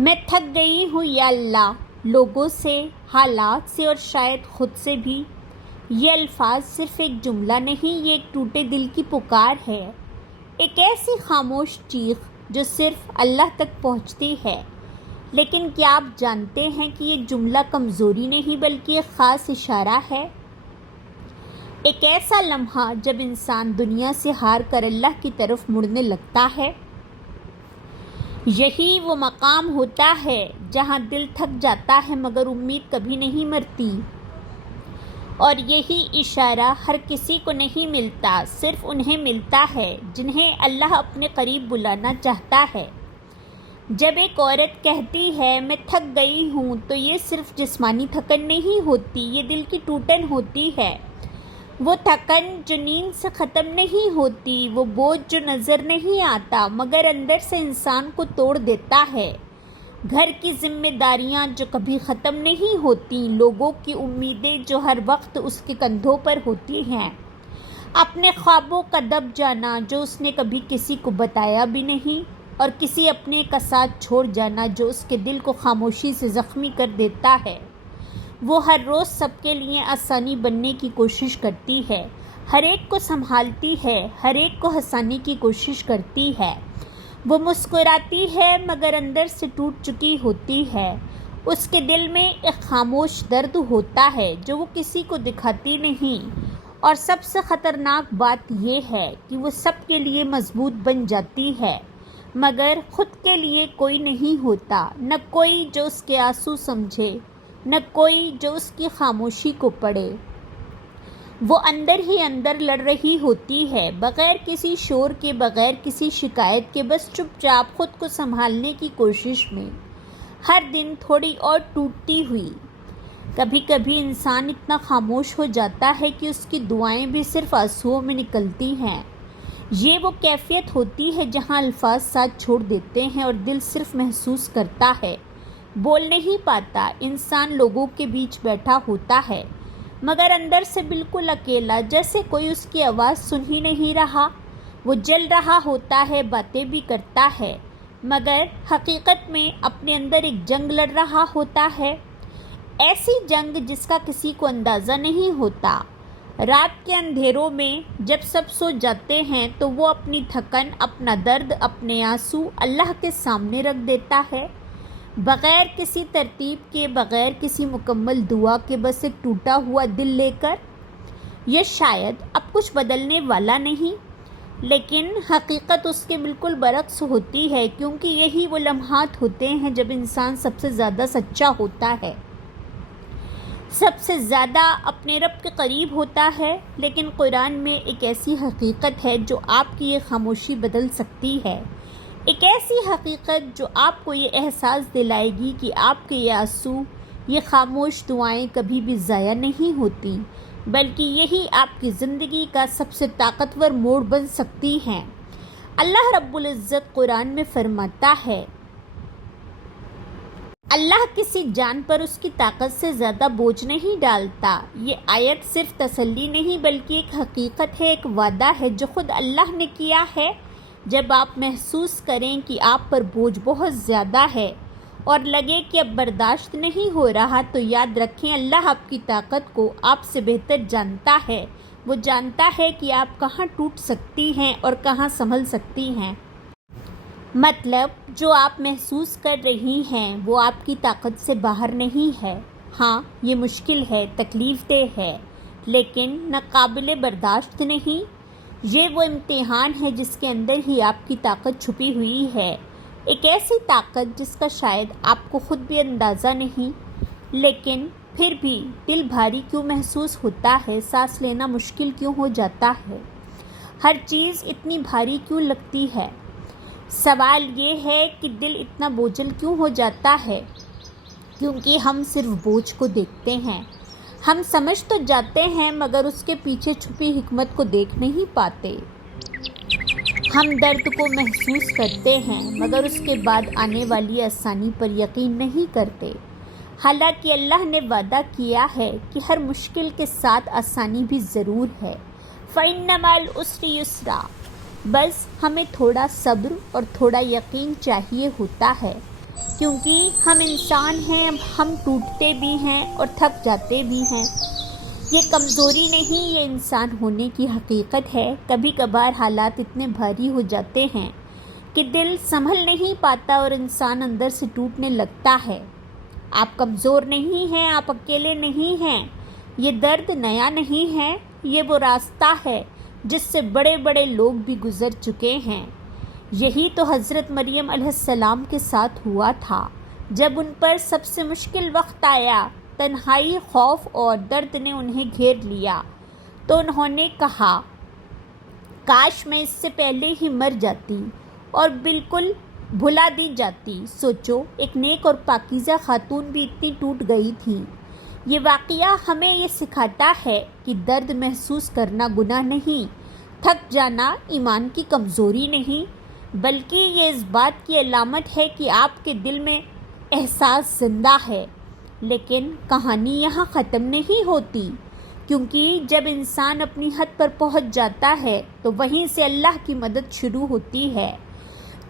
میں تھک گئی ہوں یا اللہ، لوگوں سے، حالات سے اور شاید خود سے بھی۔ یہ الفاظ صرف ایک جملہ نہیں، یہ ایک ٹوٹے دل کی پکار ہے، ایک ایسی خاموش چیخ جو صرف اللہ تک پہنچتی ہے۔ لیکن کیا آپ جانتے ہیں کہ یہ جملہ کمزوری نہیں بلکہ ایک خاص اشارہ ہے؟ ایک ایسا لمحہ جب انسان دنیا سے ہار کر اللہ کی طرف مڑنے لگتا ہے۔ یہی وہ مقام ہوتا ہے جہاں دل تھک جاتا ہے مگر امید کبھی نہیں مرتی۔ اور یہی اشارہ ہر کسی کو نہیں ملتا، صرف انہیں ملتا ہے جنہیں اللہ اپنے قریب بلانا چاہتا ہے۔ جب ایک عورت کہتی ہے میں تھک گئی ہوں تو یہ صرف جسمانی تھکن نہیں ہوتی، یہ دل کی ٹوٹن ہوتی ہے۔ وہ تھکن جو نیند سے ختم نہیں ہوتی، وہ بوجھ جو نظر نہیں آتا مگر اندر سے انسان کو توڑ دیتا ہے۔ گھر کی ذمہ داریاں جو کبھی ختم نہیں ہوتی، لوگوں کی امیدیں جو ہر وقت اس کے کندھوں پر ہوتی ہیں، اپنے خوابوں کا دب جانا جو اس نے کبھی کسی کو بتایا بھی نہیں، اور کسی اپنے کا ساتھ چھوڑ جانا جو اس کے دل کو خاموشی سے زخمی کر دیتا ہے۔ وہ ہر روز سب کے لیے آسانی بننے کی کوشش کرتی ہے، ہر ایک کو سنبھالتی ہے، ہر ایک کو ہنسانے کی کوشش کرتی ہے۔ وہ مسکراتی ہے مگر اندر سے ٹوٹ چکی ہوتی ہے۔ اس کے دل میں ایک خاموش درد ہوتا ہے جو وہ کسی کو دکھاتی نہیں، اور سب سے خطرناک بات یہ ہے کہ وہ سب کے لیے مضبوط بن جاتی ہے مگر خود کے لیے کوئی نہیں ہوتا، نہ کوئی جو اس کے آنسو سمجھے، نہ کوئی جو اس کی خاموشی کو پڑھے۔ وہ اندر ہی اندر لڑ رہی ہوتی ہے، بغیر کسی شور کے، بغیر کسی شکایت کے، بس چپ چاپ خود کو سنبھالنے کی کوشش میں، ہر دن تھوڑی اور ٹوٹتی ہوئی۔ کبھی کبھی انسان اتنا خاموش ہو جاتا ہے کہ اس کی دعائیں بھی صرف آنسوؤں میں نکلتی ہیں۔ یہ وہ کیفیت ہوتی ہے جہاں الفاظ ساتھ چھوڑ دیتے ہیں اور دل صرف محسوس کرتا ہے، بول نہیں پاتا۔ انسان لوگوں کے بیچ بیٹھا ہوتا ہے مگر اندر سے بالکل اکیلا، جیسے کوئی اس کی آواز سن ہی نہیں رہا۔ وہ جل رہا ہوتا ہے، باتیں بھی کرتا ہے مگر حقیقت میں اپنے اندر ایک جنگ لڑ رہا ہوتا ہے، ایسی جنگ جس کا کسی کو اندازہ نہیں ہوتا۔ رات کے اندھیروں میں جب سب سو جاتے ہیں تو وہ اپنی تھکن، اپنا درد، اپنے آنسو اللہ کے سامنے رکھ دیتا ہے، بغیر کسی ترتیب کے، بغیر کسی مکمل دعا کے، بس ایک ٹوٹا ہوا دل لے کر۔ یہ شاید اب کچھ بدلنے والا نہیں، لیکن حقیقت اس کے بالکل برعکس ہوتی ہے، کیونکہ یہی وہ لمحات ہوتے ہیں جب انسان سب سے زیادہ سچا ہوتا ہے، سب سے زیادہ اپنے رب کے قریب ہوتا ہے۔ لیکن قرآن میں ایک ایسی حقیقت ہے جو آپ کی یہ خاموشی بدل سکتی ہے، ایک ایسی حقیقت جو آپ کو یہ احساس دلائے گی کہ آپ کے یہ آنسو، یہ خاموش دعائیں کبھی بھی ضائع نہیں ہوتی، بلکہ یہی آپ کی زندگی کا سب سے طاقتور موڑ بن سکتی ہیں۔ اللہ رب العزت قرآن میں فرماتا ہے، اللہ کسی جان پر اس کی طاقت سے زیادہ بوجھ نہیں ڈالتا۔ یہ آیت صرف تسلی نہیں بلکہ ایک حقیقت ہے، ایک وعدہ ہے جو خود اللہ نے کیا ہے۔ جب آپ محسوس کریں کہ آپ پر بوجھ بہت زیادہ ہے اور لگے کہ اب برداشت نہیں ہو رہا، تو یاد رکھیں اللہ آپ کی طاقت کو آپ سے بہتر جانتا ہے۔ وہ جانتا ہے کہ آپ کہاں ٹوٹ سکتی ہیں اور کہاں سنبھل سکتی ہیں۔ مطلب جو آپ محسوس کر رہی ہیں وہ آپ کی طاقت سے باہر نہیں ہے۔ ہاں یہ مشکل ہے، تکلیف دہ ہے، لیکن ناقابل برداشت نہیں۔ یہ وہ امتحان ہے جس کے اندر ہی آپ کی طاقت چھپی ہوئی ہے، ایک ایسی طاقت جس کا شاید آپ کو خود بھی اندازہ نہیں۔ لیکن پھر بھی دل بھاری کیوں محسوس ہوتا ہے، سانس لینا مشکل کیوں ہو جاتا ہے، ہر چیز اتنی بھاری کیوں لگتی ہے؟ سوال یہ ہے کہ دل اتنا بوجھل کیوں ہو جاتا ہے؟ کیونکہ ہم صرف بوجھ کو دیکھتے ہیں، ہم سمجھ تو جاتے ہیں مگر اس کے پیچھے چھپی حکمت کو دیکھ نہیں پاتے۔ ہم درد کو محسوس کرتے ہیں مگر اس کے بعد آنے والی آسانی پر یقین نہیں کرتے، حالانکہ اللہ نے وعدہ کیا ہے کہ ہر مشکل کے ساتھ آسانی بھی ضرور ہے۔ فَإِنَّ مَعَ الْعُسْرِ يُسْرًا، بس ہمیں تھوڑا صبر اور تھوڑا یقین چاہیے ہوتا ہے۔ کیونکہ ہم انسان ہیں، ہم ٹوٹتے بھی ہیں اور تھک جاتے بھی ہیں۔ یہ کمزوری نہیں، یہ انسان ہونے کی حقیقت ہے۔ کبھی کبھار حالات اتنے بھاری ہو جاتے ہیں کہ دل سنبھل نہیں پاتا اور انسان اندر سے ٹوٹنے لگتا ہے۔ آپ کمزور نہیں ہیں، آپ اکیلے نہیں ہیں۔ یہ درد نیا نہیں ہے، یہ وہ راستہ ہے جس سے بڑے بڑے لوگ بھی گزر چکے ہیں۔ یہی تو حضرت مریم علیہ السلام کے ساتھ ہوا تھا۔ جب ان پر سب سے مشکل وقت آیا، تنہائی، خوف اور درد نے انہیں گھیر لیا، تو انہوں نے کہا، کاش میں اس سے پہلے ہی مر جاتی اور بالکل بھلا دی جاتی۔ سوچو، ایک نیک اور پاکیزہ خاتون بھی اتنی ٹوٹ گئی تھی۔ یہ واقعہ ہمیں یہ سکھاتا ہے کہ درد محسوس کرنا گناہ نہیں، تھک جانا ایمان کی کمزوری نہیں، بلکہ یہ اس بات کی علامت ہے کہ آپ کے دل میں احساس زندہ ہے۔ لیکن کہانی یہاں ختم نہیں ہوتی، کیونکہ جب انسان اپنی حد پر پہنچ جاتا ہے تو وہیں سے اللہ کی مدد شروع ہوتی ہے۔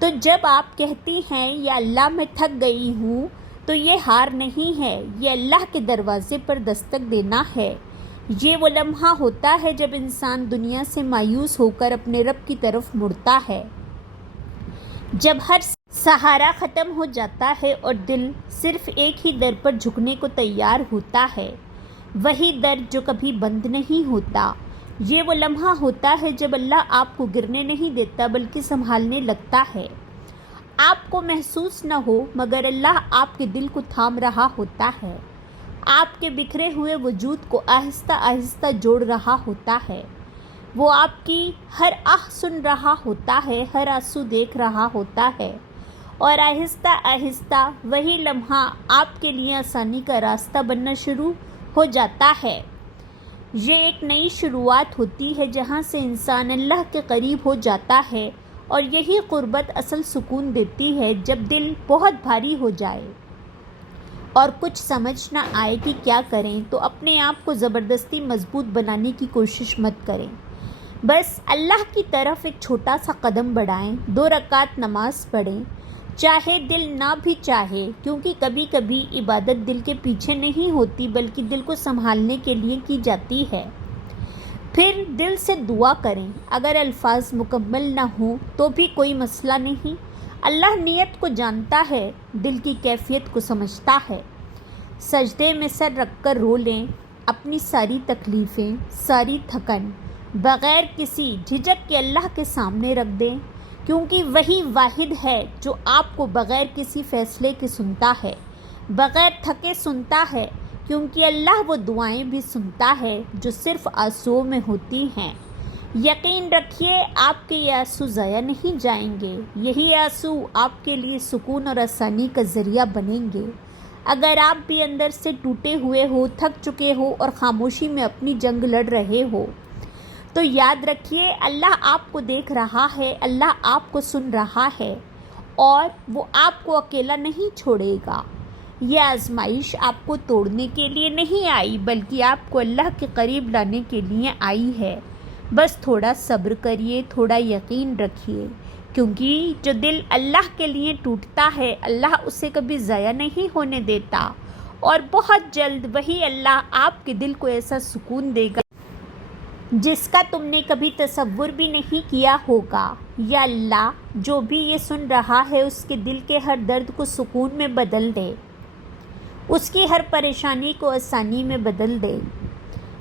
تو جب آپ کہتی ہیں یا اللہ میں تھک گئی ہوں، تو یہ ہار نہیں ہے، یہ اللہ کے دروازے پر دستک دینا ہے۔ یہ وہ لمحہ ہوتا ہے جب انسان دنیا سے مایوس ہو کر اپنے رب کی طرف مڑتا ہے۔ جب ہر سہارا ختم ہو جاتا ہے اور دل صرف ایک ہی در پر جھکنے کو تیار ہوتا ہے، وہی در جو کبھی بند نہیں ہوتا۔ یہ وہ لمحہ ہوتا ہے جب اللہ آپ کو گرنے نہیں دیتا بلکہ سنبھالنے لگتا ہے۔ آپ کو محسوس نہ ہو مگر اللہ آپ کے دل کو تھام رہا ہوتا ہے، آپ کے بکھرے ہوئے وجود کو آہستہ آہستہ جوڑ رہا ہوتا ہے۔ وہ آپ کی ہر آہ سن رہا ہوتا ہے، ہر آنسو دیکھ رہا ہوتا ہے، اور آہستہ آہستہ وہی لمحہ آپ کے لیے آسانی کا راستہ بننا شروع ہو جاتا ہے۔ یہ ایک نئی شروعات ہوتی ہے جہاں سے انسان اللہ کے قریب ہو جاتا ہے، اور یہی قربت اصل سکون دیتی ہے۔ جب دل بہت بھاری ہو جائے اور کچھ سمجھ نہ آئے کہ کیا کریں، تو اپنے آپ کو زبردستی مضبوط بنانے کی کوشش مت کریں۔ بس اللہ کی طرف ایک چھوٹا سا قدم بڑھائیں، 2 رکعت نماز پڑھیں، چاہے دل نہ بھی چاہے، کیونکہ کبھی کبھی عبادت دل کے پیچھے نہیں ہوتی بلکہ دل کو سنبھالنے کے لیے کی جاتی ہے۔ پھر دل سے دعا کریں، اگر الفاظ مکمل نہ ہوں تو بھی کوئی مسئلہ نہیں، اللہ نیت کو جانتا ہے، دل کی کیفیت کو سمجھتا ہے۔ سجدے میں سر رکھ کر رو لیں، اپنی ساری تکلیفیں، ساری تھکن بغیر کسی جھجک کے اللہ کے سامنے رکھ دیں، کیونکہ وہی واحد ہے جو آپ کو بغیر کسی فیصلے کے سنتا ہے، بغیر تھکے سنتا ہے، کیونکہ اللہ وہ دعائیں بھی سنتا ہے جو صرف آنسوؤں میں ہوتی ہیں۔ یقین رکھیے، آپ کے یہ آنسو ضائع نہیں جائیں گے، یہی آنسو آپ کے لیے سکون اور آسانی کا ذریعہ بنیں گے۔ اگر آپ بھی اندر سے ٹوٹے ہوئے ہو، تھک چکے ہو اور خاموشی میں اپنی جنگ لڑ رہے ہو، تو یاد رکھیے اللہ آپ کو دیکھ رہا ہے، اللہ آپ کو سن رہا ہے، اور وہ آپ کو اکیلا نہیں چھوڑے گا۔ یہ آزمائش آپ کو توڑنے کے لیے نہیں آئی بلکہ آپ کو اللہ کے قریب لانے کے لیے آئی ہے۔ بس تھوڑا صبر کریے، تھوڑا یقین رکھیے، کیونکہ جو دل اللہ کے لیے ٹوٹتا ہے اللہ اسے کبھی ضائع نہیں ہونے دیتا، اور بہت جلد وہی اللہ آپ کے دل کو ایسا سکون دے گا جس کا تم نے کبھی تصور بھی نہیں کیا ہوگا۔ یا اللہ جو بھی یہ سن رہا ہے اس کے دل کے ہر درد کو سکون میں بدل دے، اس کی ہر پریشانی کو آسانی میں بدل دے۔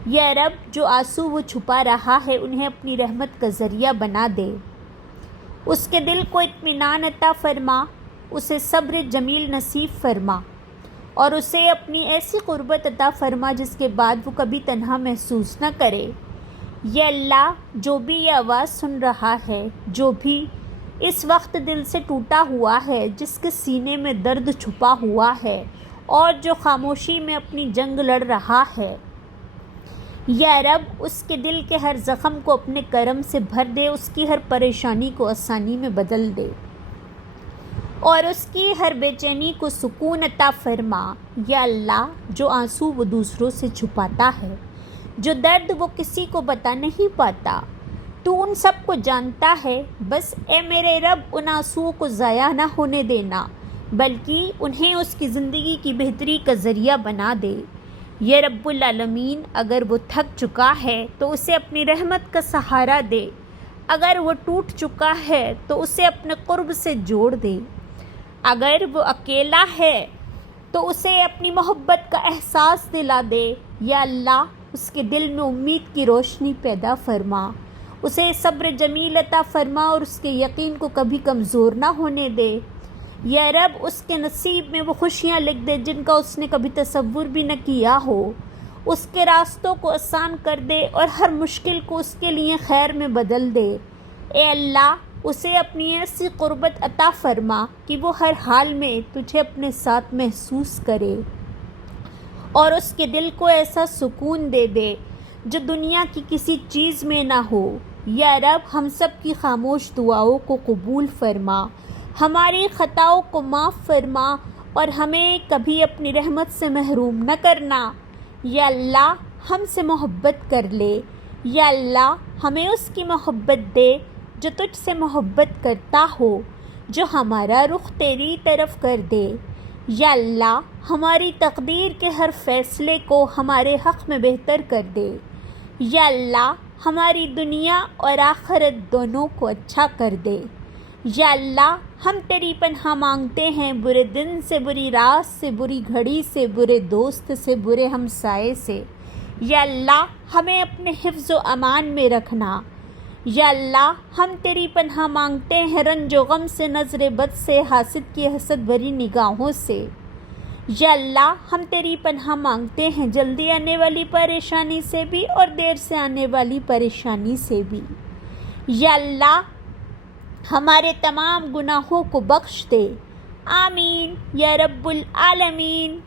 یا رب جو آنسو وہ چھپا رہا ہے انہیں اپنی رحمت کا ذریعہ بنا دے، اس کے دل کو اطمینان عطا فرما، اسے صبر جمیل نصیب فرما، اور اسے اپنی ایسی قربت عطا فرما جس کے بعد وہ کبھی تنہا محسوس نہ کرے۔ یا اللہ جو بھی یہ آواز سن رہا ہے، جو بھی اس وقت دل سے ٹوٹا ہوا ہے، جس کے سینے میں درد چھپا ہوا ہے اور جو خاموشی میں اپنی جنگ لڑ رہا ہے، یا رب اس کے دل کے ہر زخم کو اپنے کرم سے بھر دے، اس کی ہر پریشانی کو آسانی میں بدل دے، اور اس کی ہر بے چینی کو سکون عطا فرما۔ یا اللہ جو آنسو وہ دوسروں سے چھپاتا ہے، جو درد وہ کسی کو بتا نہیں پاتا، تو ان سب کو جانتا ہے، بس اے میرے رب ان آنسوؤں کو ضائع نہ ہونے دینا، بلکہ انہیں اس کی زندگی کی بہتری کا ذریعہ بنا دے۔ یا رب العالمین، اگر وہ تھک چکا ہے تو اسے اپنی رحمت کا سہارا دے، اگر وہ ٹوٹ چکا ہے تو اسے اپنے قرب سے جوڑ دے، اگر وہ اکیلا ہے تو اسے اپنی محبت کا احساس دلا دے۔ یا اللہ، اس کے دل میں امید کی روشنی پیدا فرما، اسے صبر جمیل عطا فرما اور اس کے یقین کو کبھی کمزور نہ ہونے دے۔ یا رب، اس کے نصیب میں وہ خوشیاں لکھ دے جن کا اس نے کبھی تصور بھی نہ کیا ہو، اس کے راستوں کو آسان کر دے اور ہر مشکل کو اس کے لیے خیر میں بدل دے۔ اے اللہ، اسے اپنی ایسی قربت عطا فرما کہ وہ ہر حال میں تجھے اپنے ساتھ محسوس کرے، اور اس کے دل کو ایسا سکون دے دے جو دنیا کی کسی چیز میں نہ ہو۔ یا رب، ہم سب کی خاموش دعاؤں کو قبول فرما، ہماری خطاؤں کو معاف فرما اور ہمیں کبھی اپنی رحمت سے محروم نہ کرنا۔ یا اللہ، ہم سے محبت کر لے۔ یا اللہ، ہمیں اس کی محبت دے جو تجھ سے محبت کرتا ہو، جو ہمارا رخ تیری طرف کر دے۔ یا اللہ، ہماری تقدیر کے ہر فیصلے کو ہمارے حق میں بہتر کر دے۔ یا اللہ، ہماری دنیا اور آخرت دونوں کو اچھا کر دے۔ یا اللہ، ہم تیری پناہ مانگتے ہیں برے دن سے، بری رات سے، بری گھڑی سے، برے دوست سے، برے ہمسائے سے۔ یا اللہ، ہمیں اپنے حفظ و امان میں رکھنا۔ یا اللہ، ہم تیری پناہ مانگتے ہیں رنج و غم سے، نظر بد سے، حاسد کی حسد بھری نگاہوں سے۔ یا اللہ، ہم تیری پناہ مانگتے ہیں جلدی آنے والی پریشانی سے بھی اور دیر سے آنے والی پریشانی سے بھی۔ یا اللہ، ہمارے تمام گناہوں کو بخش دے۔ آمین یا رب العالمین۔